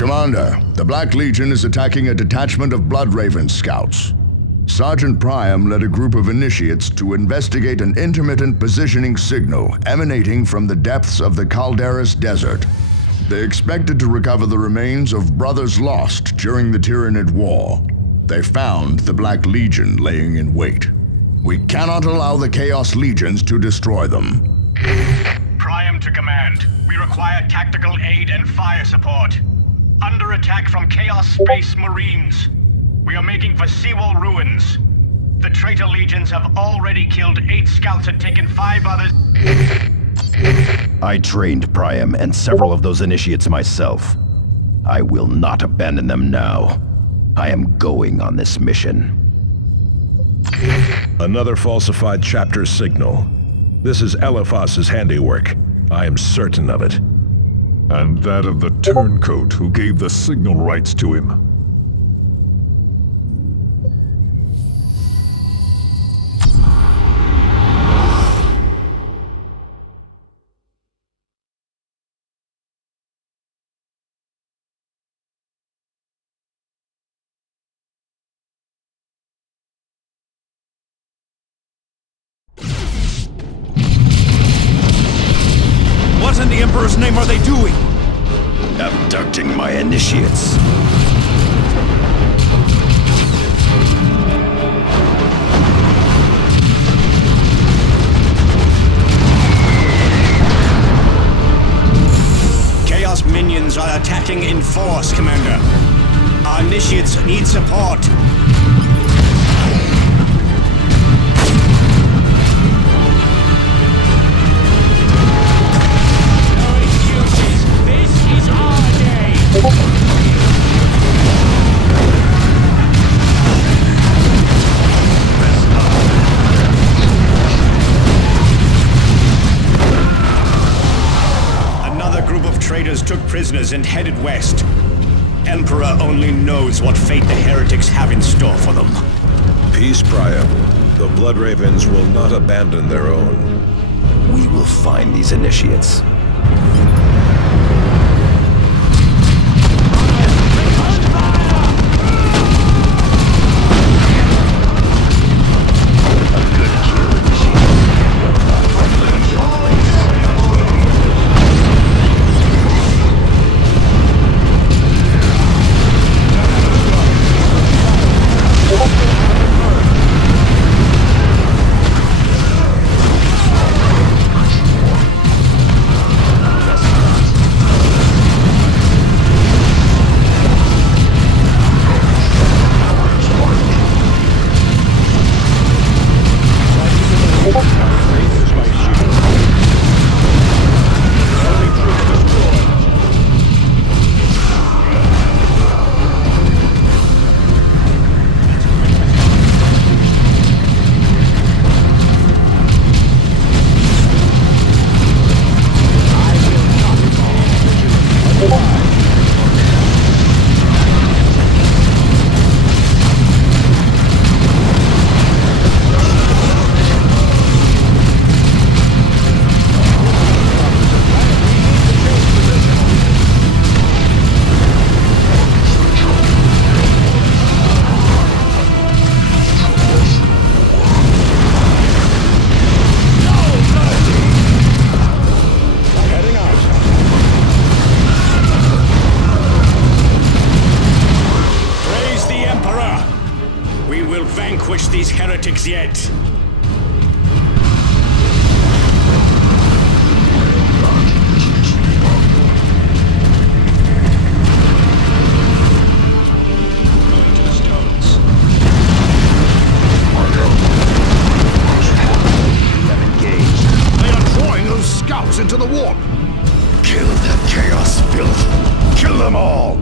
Commander, the Black Legion is attacking a detachment of Bloodraven scouts. Sergeant Priam led a group of initiates to investigate an intermittent positioning signal emanating from the depths of the Calderis Desert. They expected to recover the remains of brothers lost during the Tyranid War. They found the Black Legion laying in wait. We cannot allow the Chaos Legions to destroy them. Priam to command. We require tactical aid and fire support. Under attack from Chaos Space Marines. We are making for Seawall ruins. The traitor legions have already killed 8 scouts and taken 5 others. I trained Priam and several of those initiates myself. I will not abandon them now. I am going on this mission. Another falsified chapter signal. This is Eliphas's handiwork. I am certain of it. And that of the turncoat who gave the signal rights to him. What in the Emperor's name are they doing? Abducting my initiates. Chaos minions are attacking in force, Commander. Our initiates need support. Took prisoners and headed west. Emperor only knows what fate the heretics have in store for them. Peace, Priam. The Bloodravens will not abandon their own. We will find these initiates. These heretics yet. They are drawing those scouts into the warp. Kill that chaos filth. Kill them all.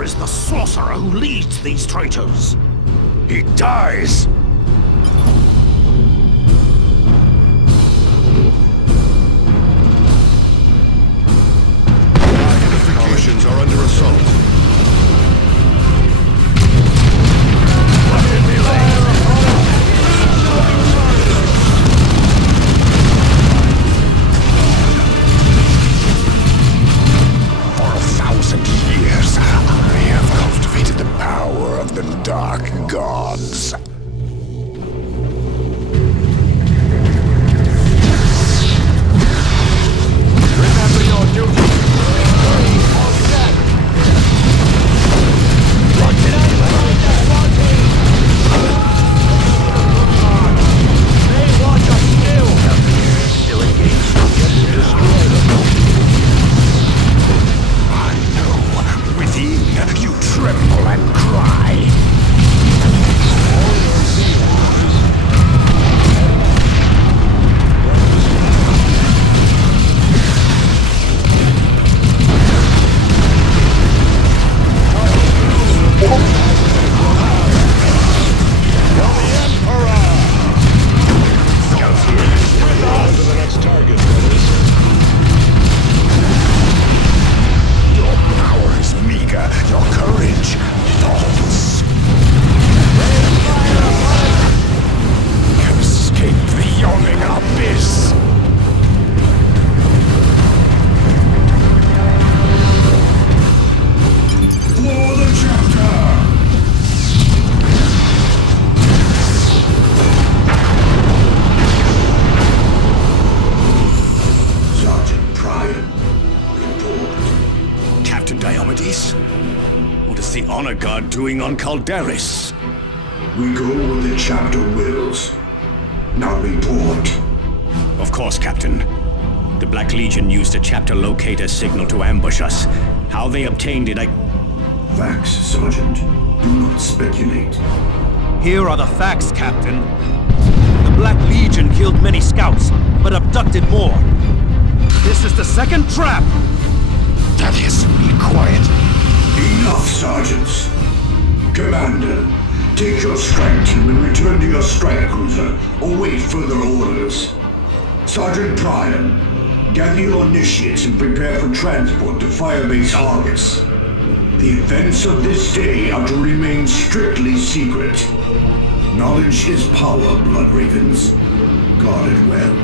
Where is the sorcerer who leads these traitors? He dies! Formations are under assault. For 1,000 years, I have cultivated the power of the Dark Gods. Remember your duty. You tremble and cry. On to the next target, brothers. Your power is meager, your courage false. Escape the yawning abyss. For the chapter! Sergeant Priam, report. Captain Diomedes? What is the Honor Guard doing on Calderis? We go where the chapter wills. Now report. Of course, Captain. The Black Legion used a chapter locator signal to ambush us. How they obtained it, Facts, Sergeant. Do not speculate. Here are the facts, Captain. The Black Legion killed many scouts, but abducted more. This is the second trap! That is, be quiet. Enough, Sergeants. Commander, take your strike team and return to your strike cruiser, or wait further orders. Sergeant Priam, gather your initiates and prepare for transport to Firebase Argus. The events of this day are to remain strictly secret. Knowledge is power, Blood Ravens. Guard it well.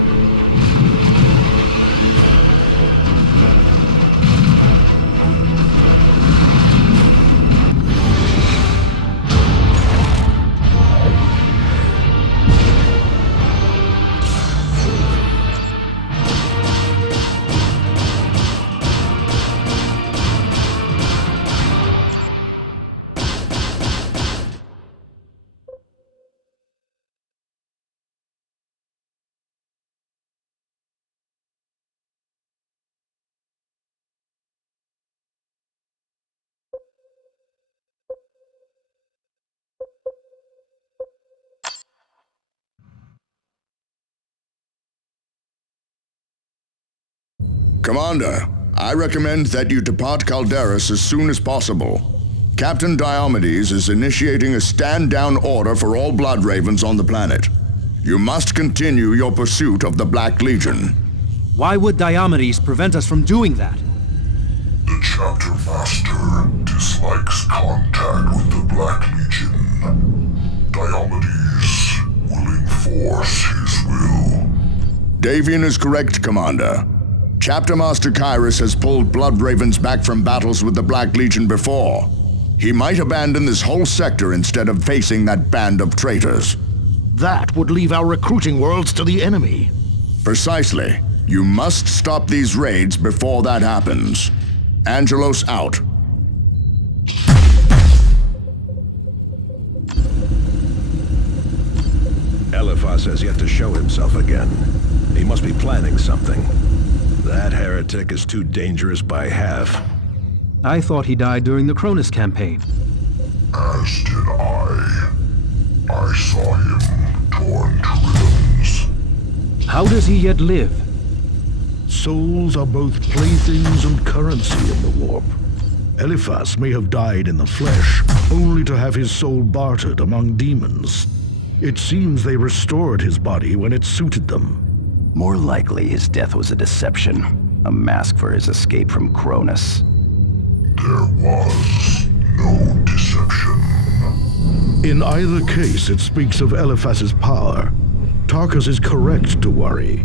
Commander, I recommend that you depart Calderis as soon as possible. Captain Diomedes is initiating a stand-down order for all Blood Ravens on the planet. You must continue your pursuit of the Black Legion. Why would Diomedes prevent us from doing that? The Chapter Master dislikes contact with the Black Legion. Diomedes will enforce his will. Davian is correct, Commander. Chapter Master Kyrus has pulled Blood Ravens back from battles with the Black Legion before. He might abandon this whole sector instead of facing that band of traitors. That would leave our recruiting worlds to the enemy. Precisely. You must stop these raids before that happens. Angelos out. Eliphas has yet to show himself again. He must be planning something. That heretic is too dangerous by half. I thought he died during the Cronus campaign. As did I. I saw him torn to ribbons. How does he yet live? Souls are both playthings and currency in the warp. Eliphas may have died in the flesh, only to have his soul bartered among demons. It seems they restored his body when it suited them. More likely, his death was a deception, a mask for his escape from Cronus. There was no deception. In either case, it speaks of Eliphas's power. Tarkus is correct to worry.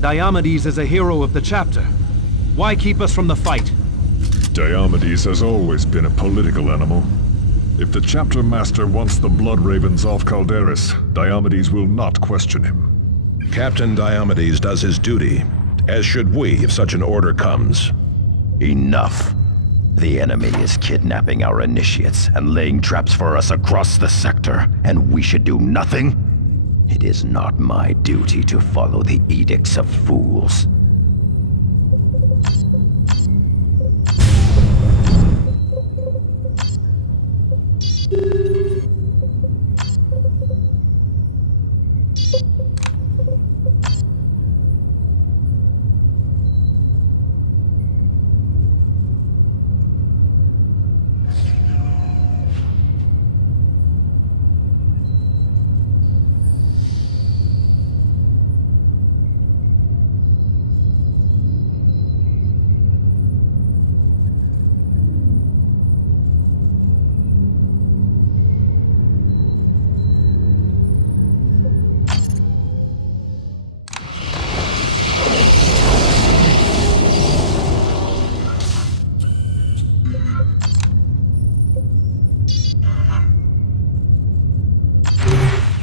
Diomedes is a hero of the chapter. Why keep us from the fight? Diomedes has always been a political animal. If the chapter master wants the Blood Ravens off Calderis, Diomedes will not question him. Captain Diomedes does his duty, as should we if such an order comes. Enough. The enemy is kidnapping our initiates and laying traps for us across the sector, and we should do nothing? It is not my duty to follow the edicts of fools.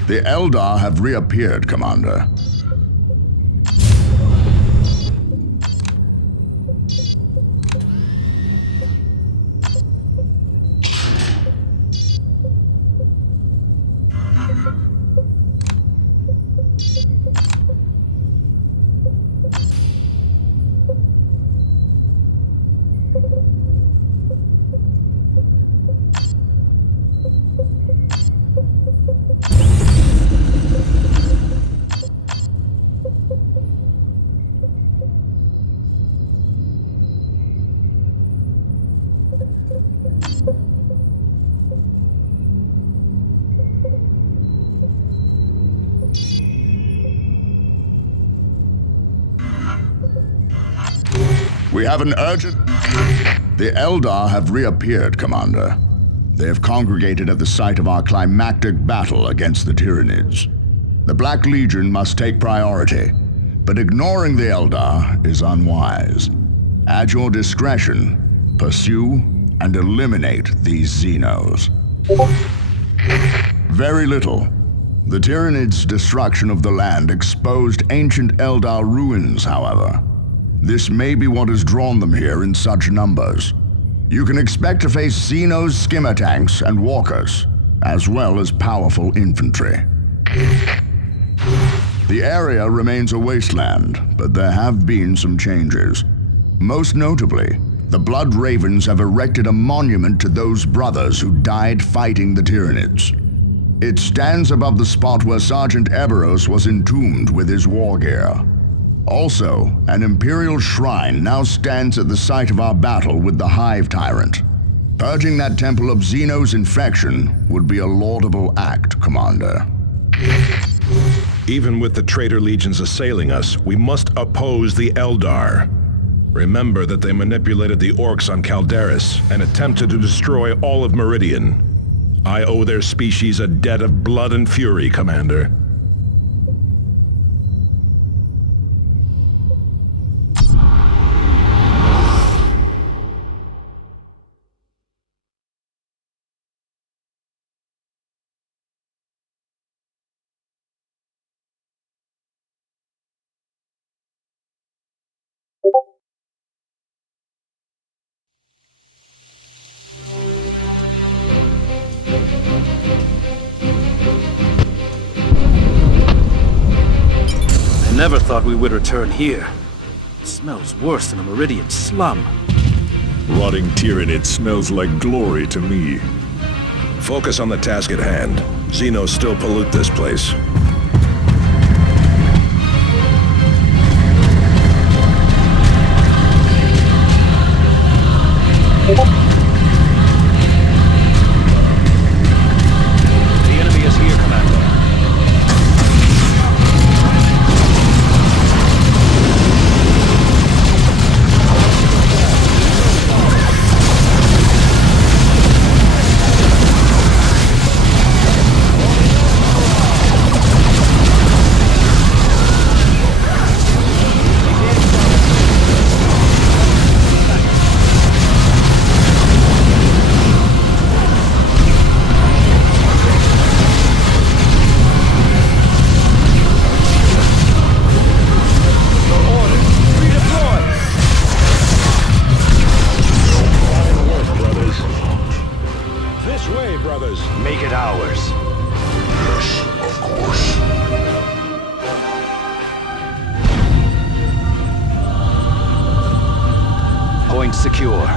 The Eldar have reappeared, Commander. We have an urgent... The Eldar have reappeared, Commander. They have congregated at the site of our climactic battle against the Tyranids. The Black Legion must take priority, but ignoring the Eldar is unwise. At your discretion, pursue and eliminate these Xenos. Very little. The Tyranids' destruction of the land exposed ancient Eldar ruins, however. This may be what has drawn them here in such numbers. You can expect to face Xenos skimmer tanks and walkers, as well as powerful infantry. The area remains a wasteland, but there have been some changes. Most notably, the Blood Ravens have erected a monument to those brothers who died fighting the Tyranids. It stands above the spot where Sergeant Eberus was entombed with his war gear. Also, an Imperial shrine now stands at the site of our battle with the Hive Tyrant. Purging that temple of Xenos infection would be a laudable act, Commander. Even with the traitor legions assailing us, we must oppose the Eldar. Remember that they manipulated the orcs on Calderis and attempted to destroy all of Meridian. I owe their species a debt of blood and fury, Commander. Never thought we would return here. It smells worse than a Meridian slum. Rotting Tyranid smells like glory to me. Focus on the task at hand. Xenos still pollute this place. The enemy is here, Commander. Make it ours. Yes, of course. Point secure.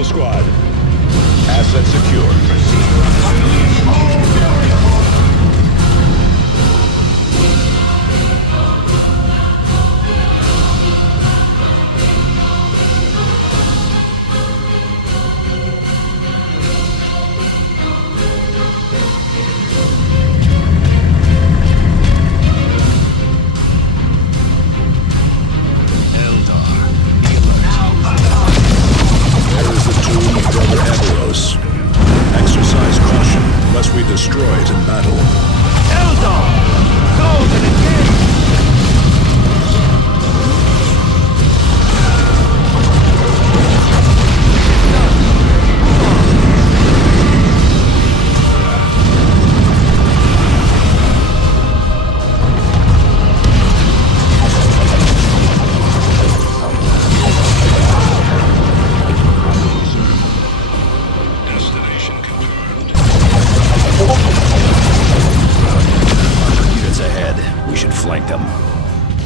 Echo Squad. Asset secure. There is the tomb of Brother Eberos. Exercise caution, lest we destroy it in battle. Eldar! Go and engage! Destination confirmed. Units ahead. We should flank them.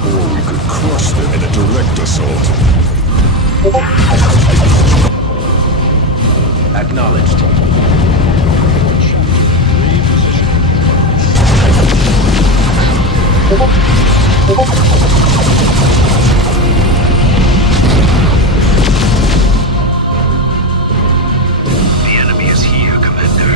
Or we could crush them in a direct assault. Acknowledged. The enemy is here, Commander.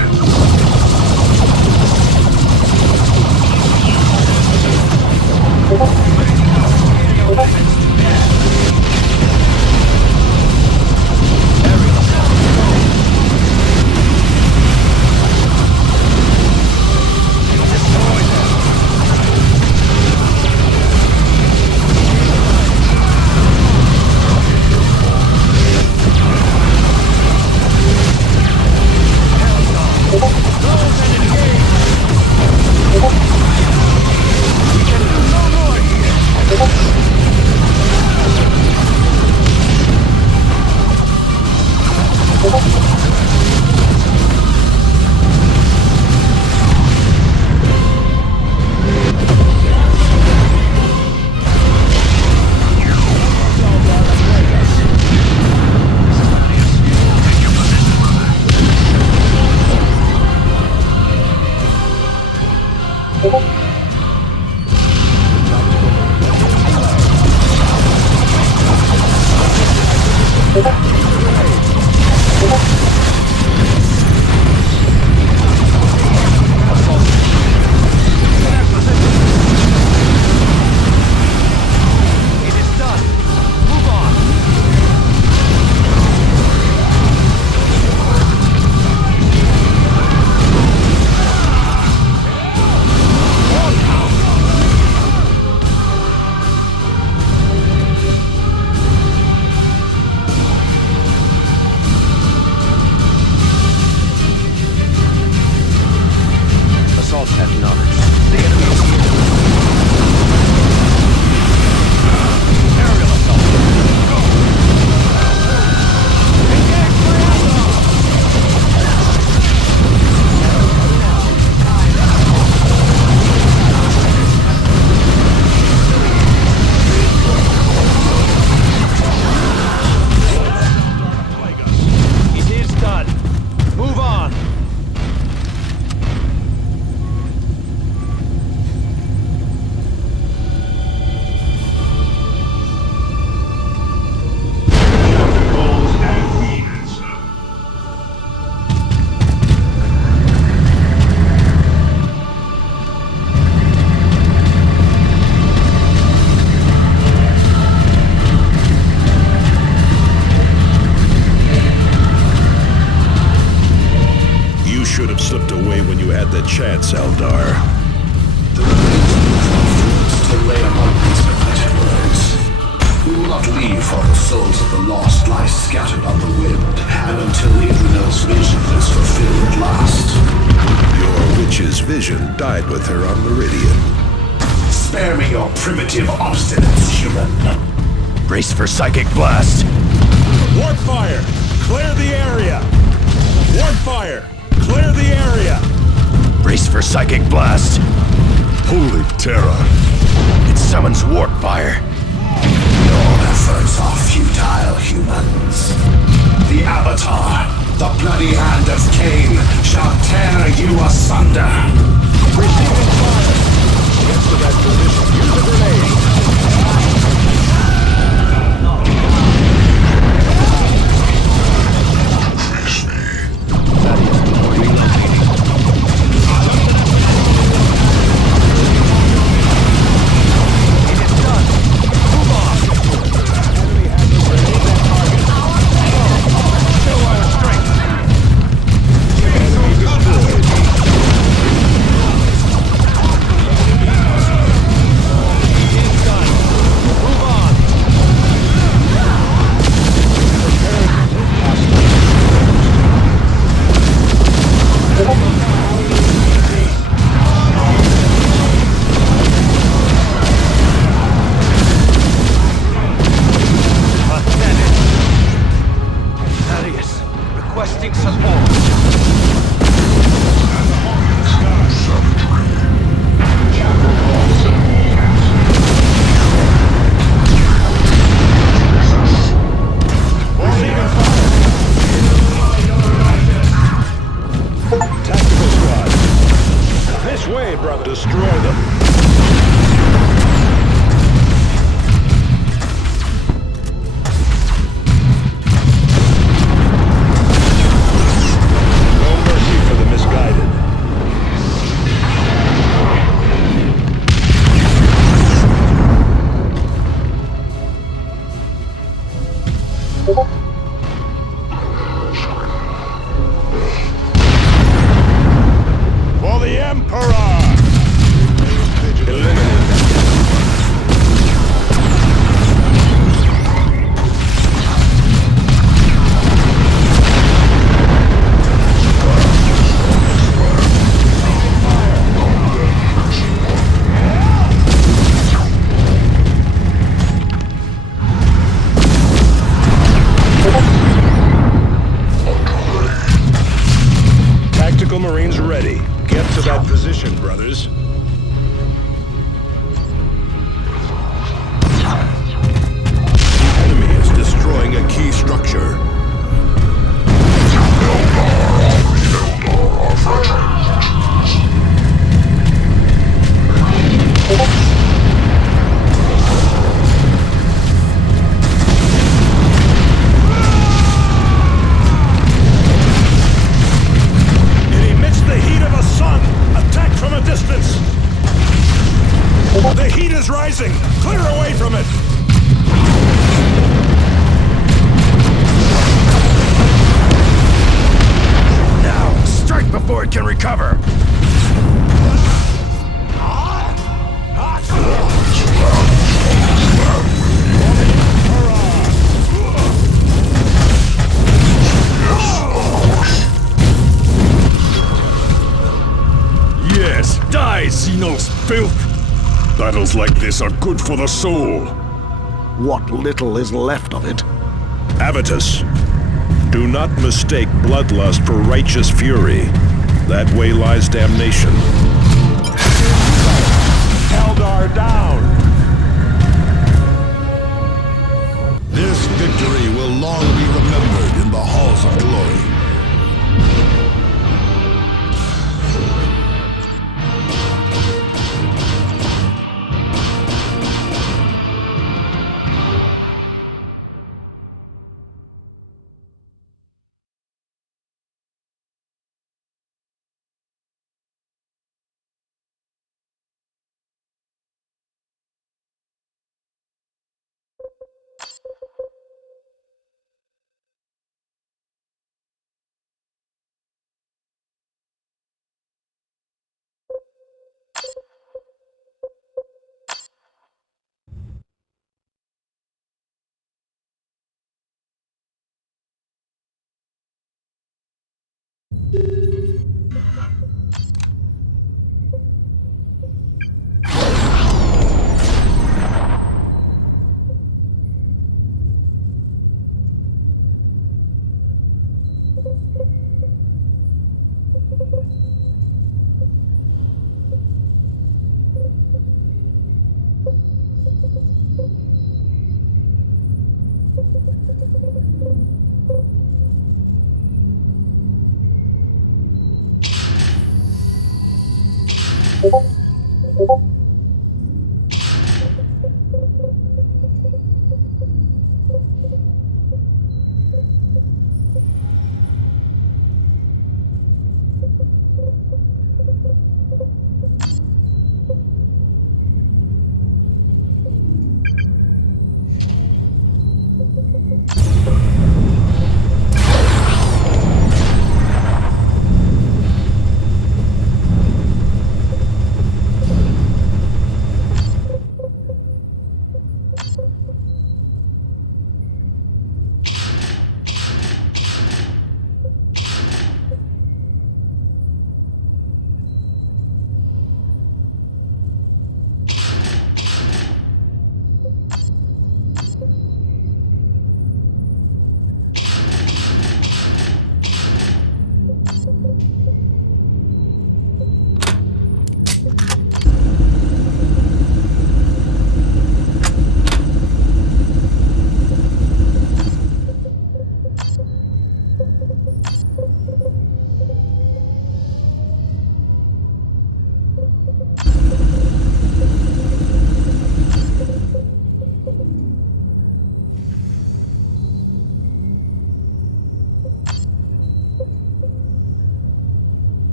chance, Eldar. The remains to lay among these itineraries. We will not leave for the souls of the lost lie scattered on the wind, and until Adrianel's vision is fulfilled at last. Your witch's vision died with her on Meridian. Spare me your primitive obstinance, human. Brace for psychic blast. Warp fire! Clear the area! Warp fire! Clear the area! Brace for psychic blast. Holy terror! It summons warp fire. Your efforts are futile, humans. The Avatar asunder. Receiving fire. Get to that position. Use a grenade. Thaddeus, requesting support. Tactical squad. This way, brother. Destroy them. No mercy for the misguided. For the Emperor! Eliminate them. Tactical Marines ready. Get to that position, brothers. The enemy is destroying a key structure. It emits the heat of a sun! Attack from a distance! The heat is rising! Clear away from it! Now, strike before it can recover! Yes, die, Xenos filth! Battles like this are good for the soul. What little is left of it. Avitus, do not mistake bloodlust for righteous fury. That way lies damnation. Eldar down! This victory will long be remembered in the halls of glory.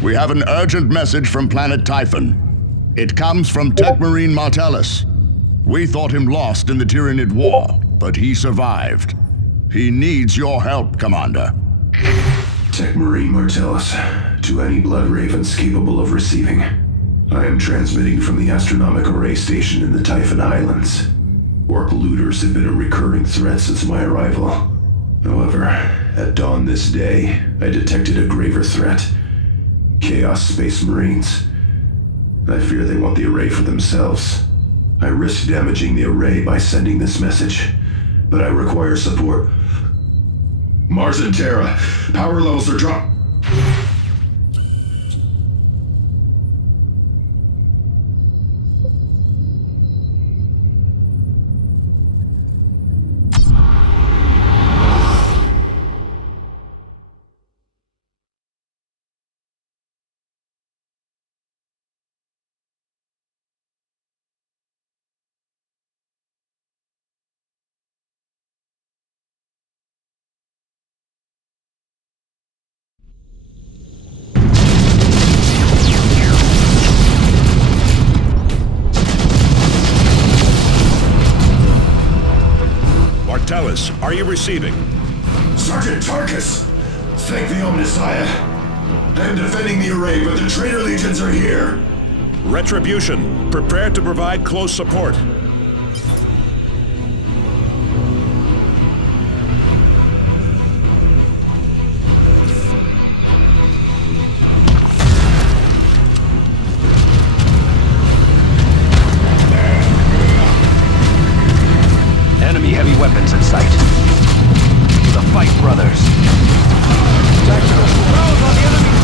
We have an urgent message from planet Typhon. It comes from Techmarine Martellus. We thought him lost in the Tyranid War, but he survived. He needs your help, Commander. Techmarine Martellus, to any Blood Ravens capable of receiving. I am transmitting from the Astronomic Array Station in the Typhon Islands. Orc looters have been a recurring threat since my arrival. However, at dawn this day, I detected a graver threat. Chaos Space Marines. I fear they want the array for themselves. I risk damaging the array by sending this message, but I require support. Mars and Terra, power levels are dropped. Martellus, are you receiving? Sergeant Tarkus! Thank the Omnissiah. I am defending the array, but the traitor legions are here. Retribution, prepare to provide close support. Enemy heavy weapons in sight. To the fight, brothers. On the enemy's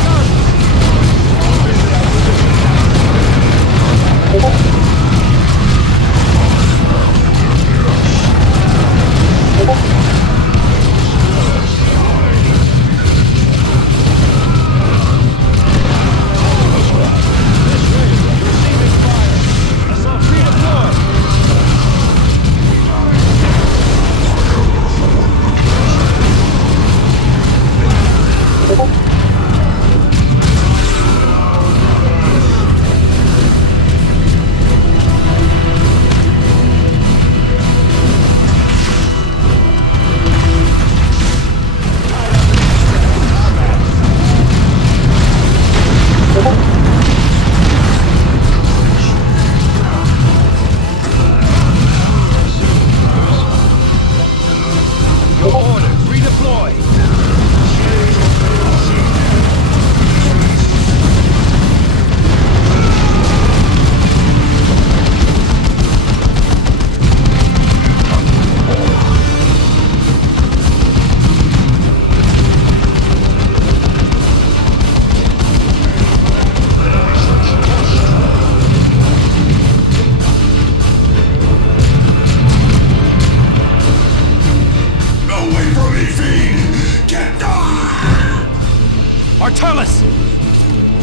Martellus!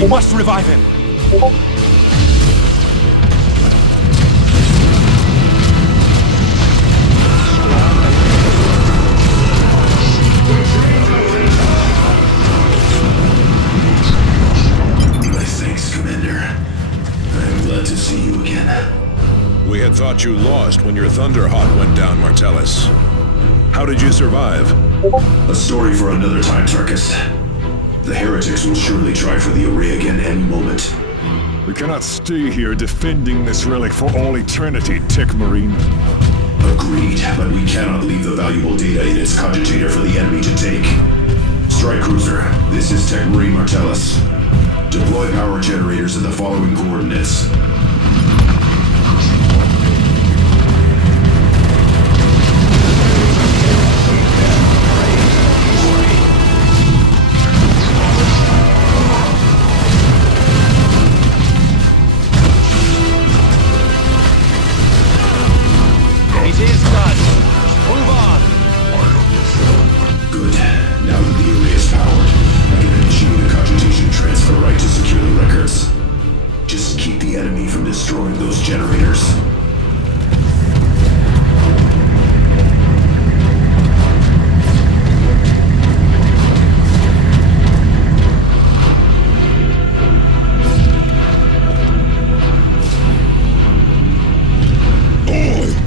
We must revive him. My thanks, Commander. I'm glad to see you again. We had thought you lost when your Thunderhawk went down, Martellus. How did you survive? A story for another time, Tarkus. The heretics will surely try for the array again any moment. We cannot stay here defending this relic for all eternity, Tech Marine. Agreed, but we cannot leave the valuable data in its cogitator for the enemy to take. Strike Cruiser, this is Tech Marine Martellus. Deploy power generators in the following coordinates. It is done. Move on. Good. Now that the array is powered, I can initiate a cogitation transfer right to secure the records. Just keep the enemy from destroying those generators.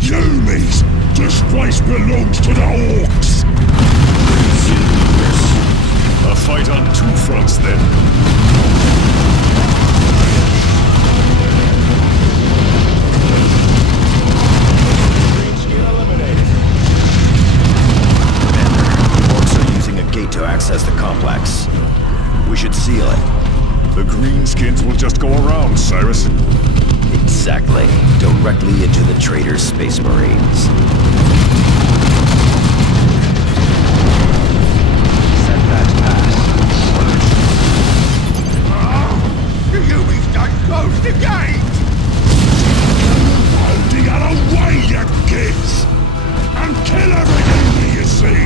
Yomis! This place belongs to the Orcs! A fight on two fronts, then. Orcs are using a gate to access the complex. We should seal it. The Greenskins will just go around, Cyrus. Exactly. Directly into the traitor's Space Marines. Set that pass. The Yomis don't close the gate! Go the other way, you kids! And kill everything you see!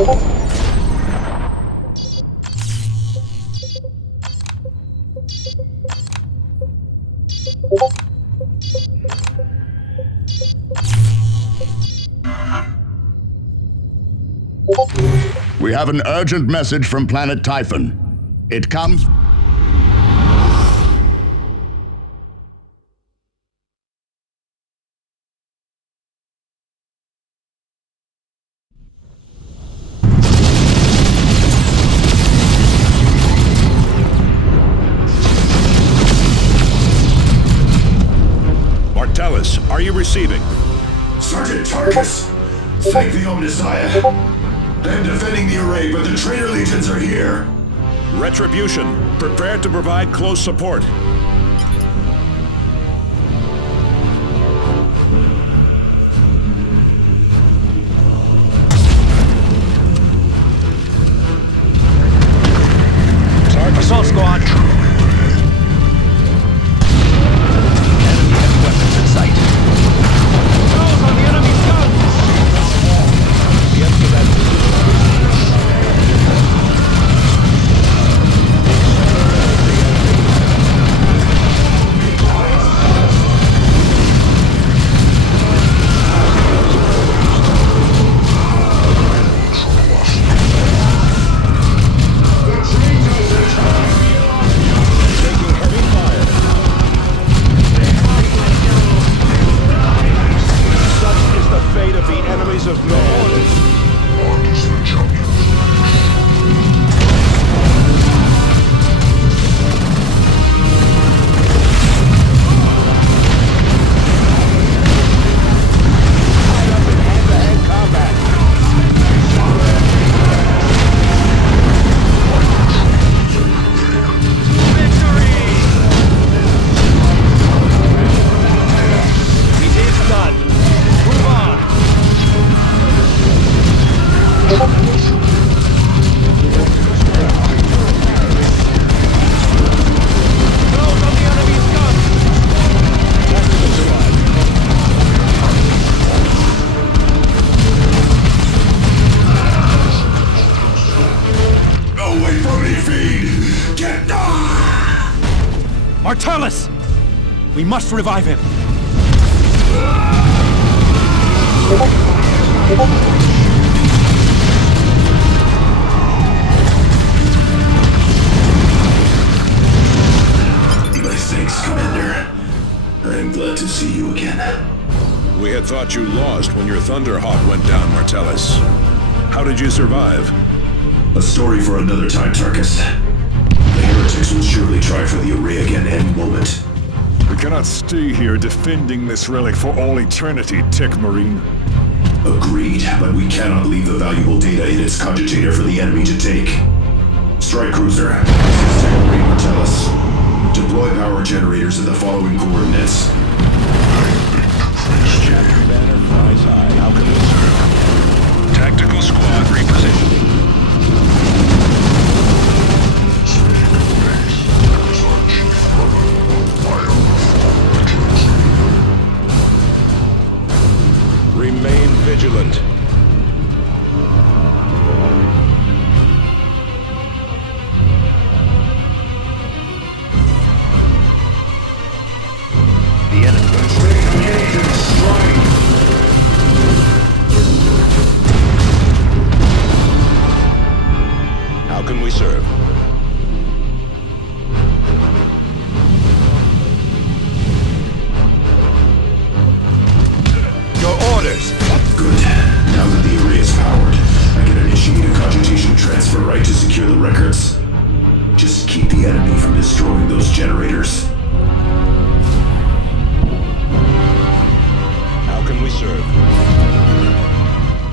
We have an urgent message from planet Typhon. It comes... Martellus, are you receiving? Sergeant Tarkus, thank the Omnissiah. I'm defending the array, but the traitor legions are here. Retribution, prepare to provide close support. Assault squad! Enemy has weapons in sight. Those on the enemy scouts! Get to that Martellus! We must revive him. My thanks, Commander. I'm glad to see you again. We had thought you lost when your Thunderhawk went down, Martellus. How did you survive? A story for another time, Tarkus. The heretics will surely try for the array again any moment. We cannot stay here defending this relic for all eternity, Tech Marine. Agreed, but we cannot leave the valuable data in its cogitator for the enemy to take. Strike cruiser, this is Tech Marine Martellus. Deploy power generators at the following coordinates. banner flies high. How can we serve? Tactical squad repositioning. Remain vigilant. The enemy. How can we serve? Your orders! Good. Now that the array is powered, I can initiate a cogitation transfer right to secure the records. Just keep the enemy from destroying those generators. How can we serve?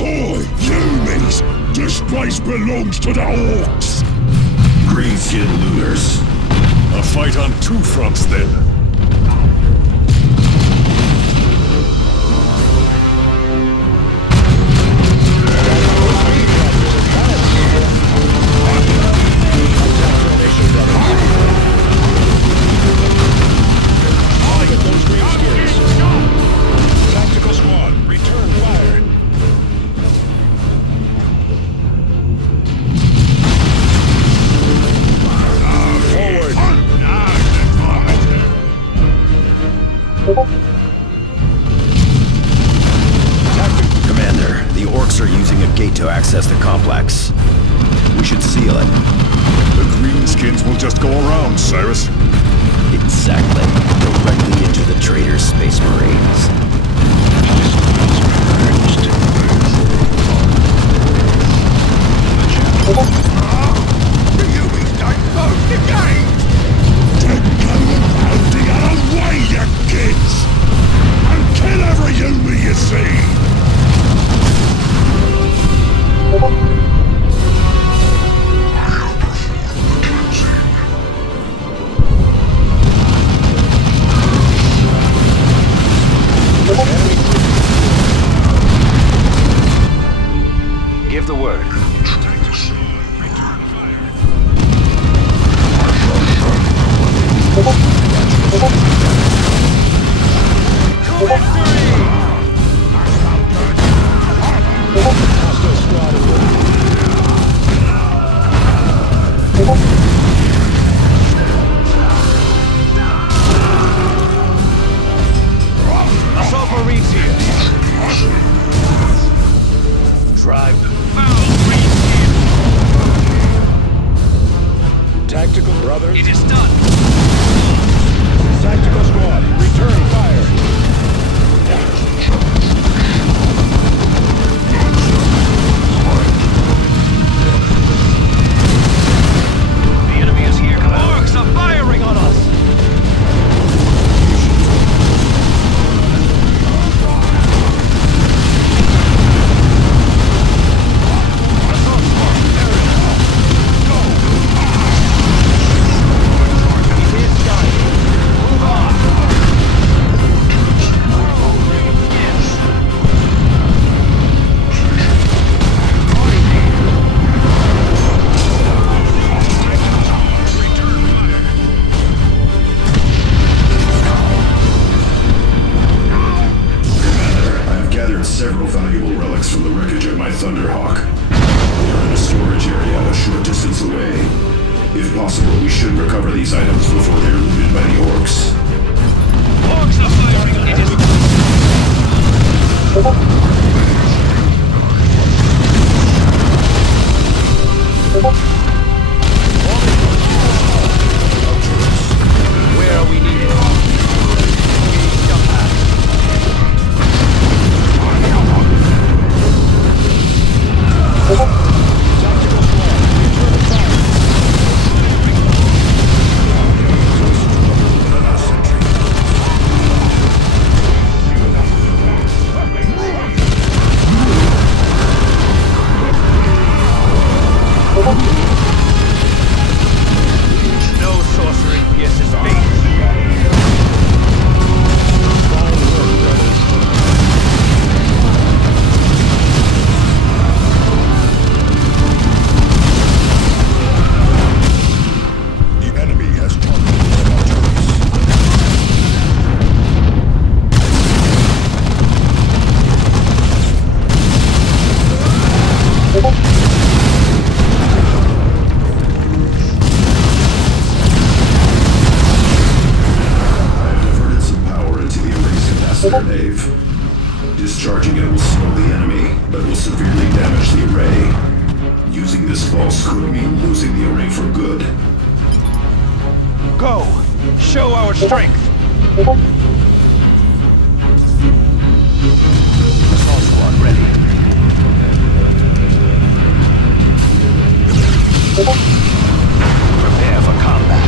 Oi, humans! This place belongs to the Orcs! Green skin looters. A fight on two fronts, then. Tactical squad, return fire. Commander, the orcs are using a gate to access the complex. We should seal it. The greenskins will just go around, Cyrus. Exactly. Directly into the traitor's Space Marines. Give the word. Assault Marines here. Drive. Tactical brothers. It is done. Tactical squad, return fire. The enemy is here. Orcs are firing on us. Assault squad, there it is. Go. It is done. Move on. I've gathered several valuable relics from the wreckage of my Thunderhawk. They are in a storage area a short distance away. If possible, we should recover these items before they're looted by the orcs. Orcs are firing on us. Where are we needed? Engage jump pad. No sorcery pierces faith. The enemy has targeted our turrets. I've diverted some power into the array's capacitor nave. Discharging it will slow the enemy, but will severely damage the array. Using this pulse could mean losing the array for good. Go! Show our strength! Assault squad ready. Prepare for combat.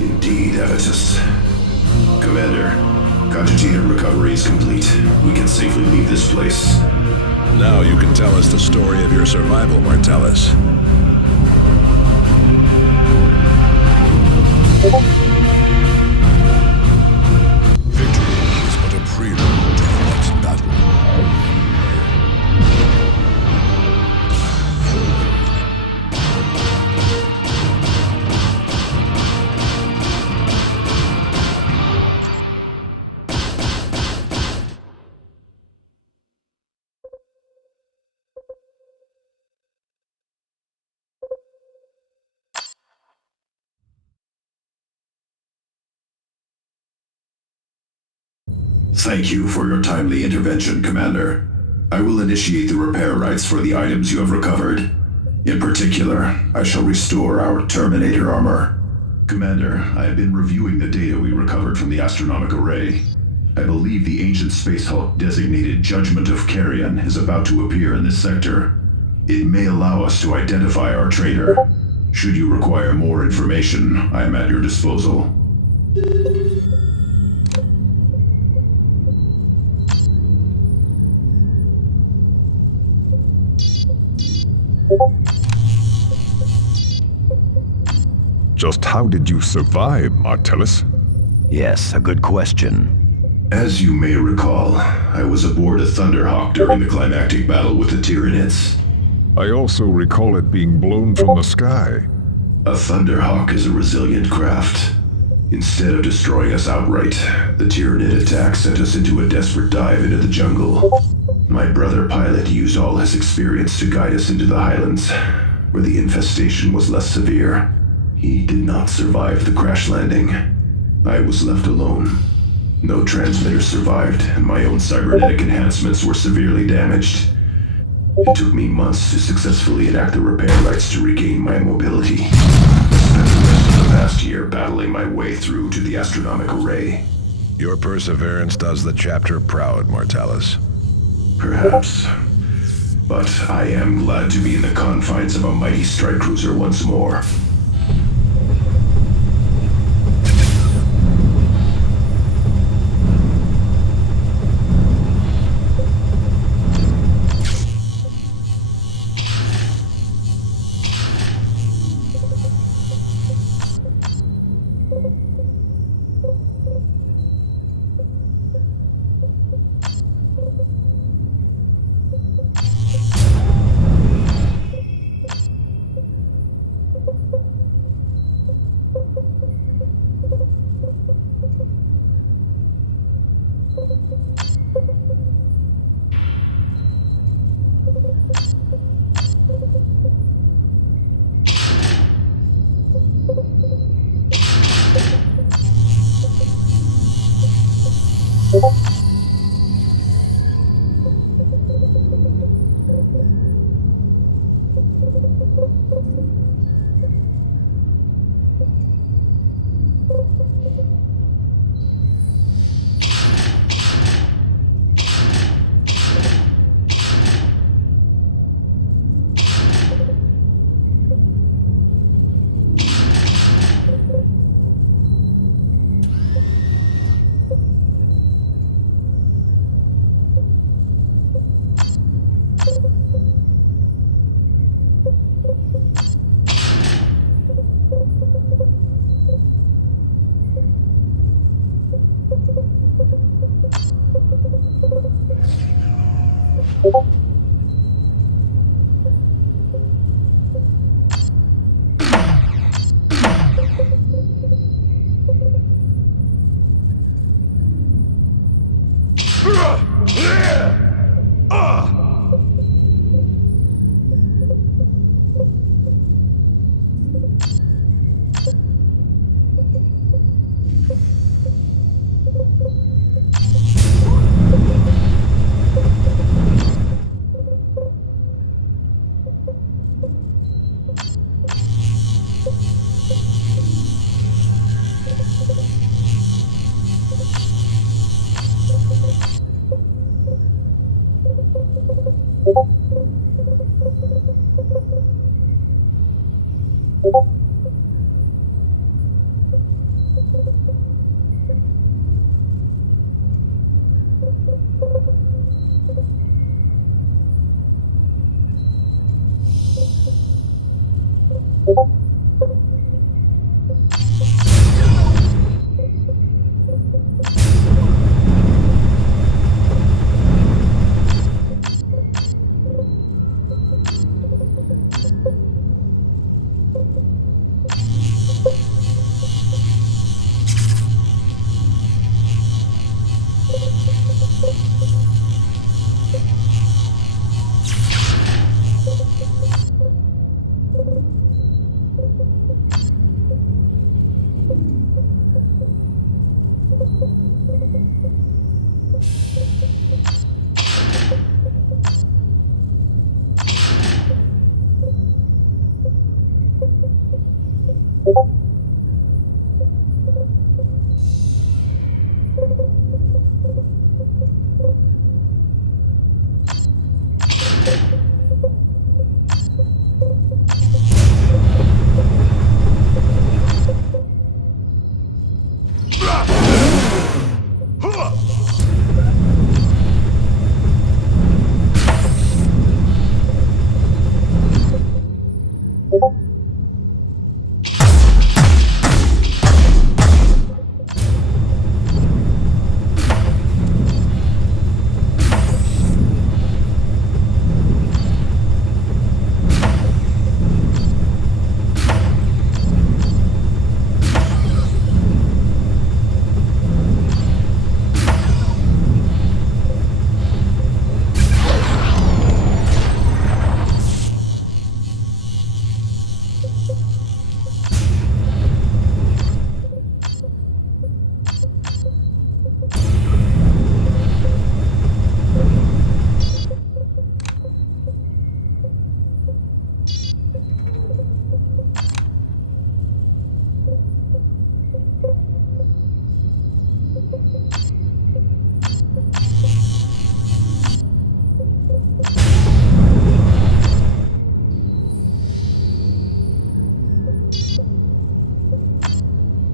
Indeed, Avitus. Commander, Cogitator recovery is complete. We can safely leave this place. Now you can tell us the story of your survival, Martellus. Victory is but a prelude to the next battle. Thank you for your timely intervention, Commander. I will initiate the repair rights for the items you have recovered. In particular, I shall restore our Terminator armor. Commander, I have been reviewing the data we recovered from the astronomic array. I believe the ancient space hulk designated Judgment of Carrion is about to appear in this sector. It may allow us to identify our traitor. Should you require more information, I am at your disposal. Just how did you survive, Martellus? Yes, a good question. As you may recall, I was aboard a Thunderhawk during the climactic battle with the Tyranids. I also recall it being blown from the sky. A Thunderhawk is a resilient craft. Instead of destroying us outright, the Tyranid attack sent us into a desperate dive into the jungle. My brother pilot used all his experience to guide us into the highlands, where the infestation was less severe. He did not survive the crash landing. I was left alone. No transmitters survived, and my own cybernetic enhancements were severely damaged. It took me months to successfully enact the repair rights to regain my mobility. I spent the rest of the past year battling my way through to the astronomic array. Your perseverance does the chapter proud, Martellus. Perhaps. But I am glad to be in the confines of a mighty strike cruiser once more.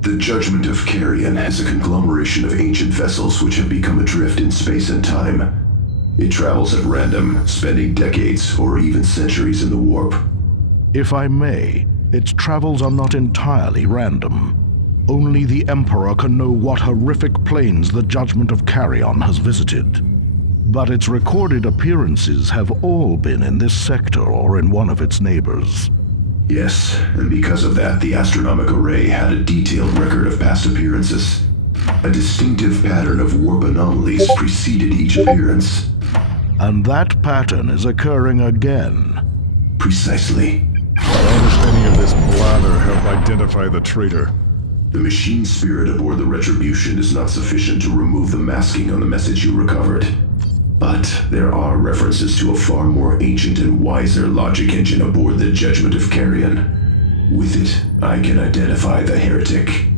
The Judgment of Carrion is a conglomeration of ancient vessels which have become adrift in space and time. It travels at random, spending decades or even centuries in the warp. If I may, its travels are not entirely random. Only the Emperor can know what horrific planes the Judgment of Carrion has visited. But its recorded appearances have all been in this sector or in one of its neighbors. Yes, and because of that, the Astronomic Array had a detailed record of past appearances. A distinctive pattern of warp anomalies preceded each appearance. And that pattern is occurring again. Precisely. How does any of this blather help identify the traitor? The machine spirit aboard the Retribution is not sufficient to remove the masking on the message you recovered. But there are references to a far more ancient and wiser logic engine aboard the Judgment of Carrion. With it, I can identify the heretic.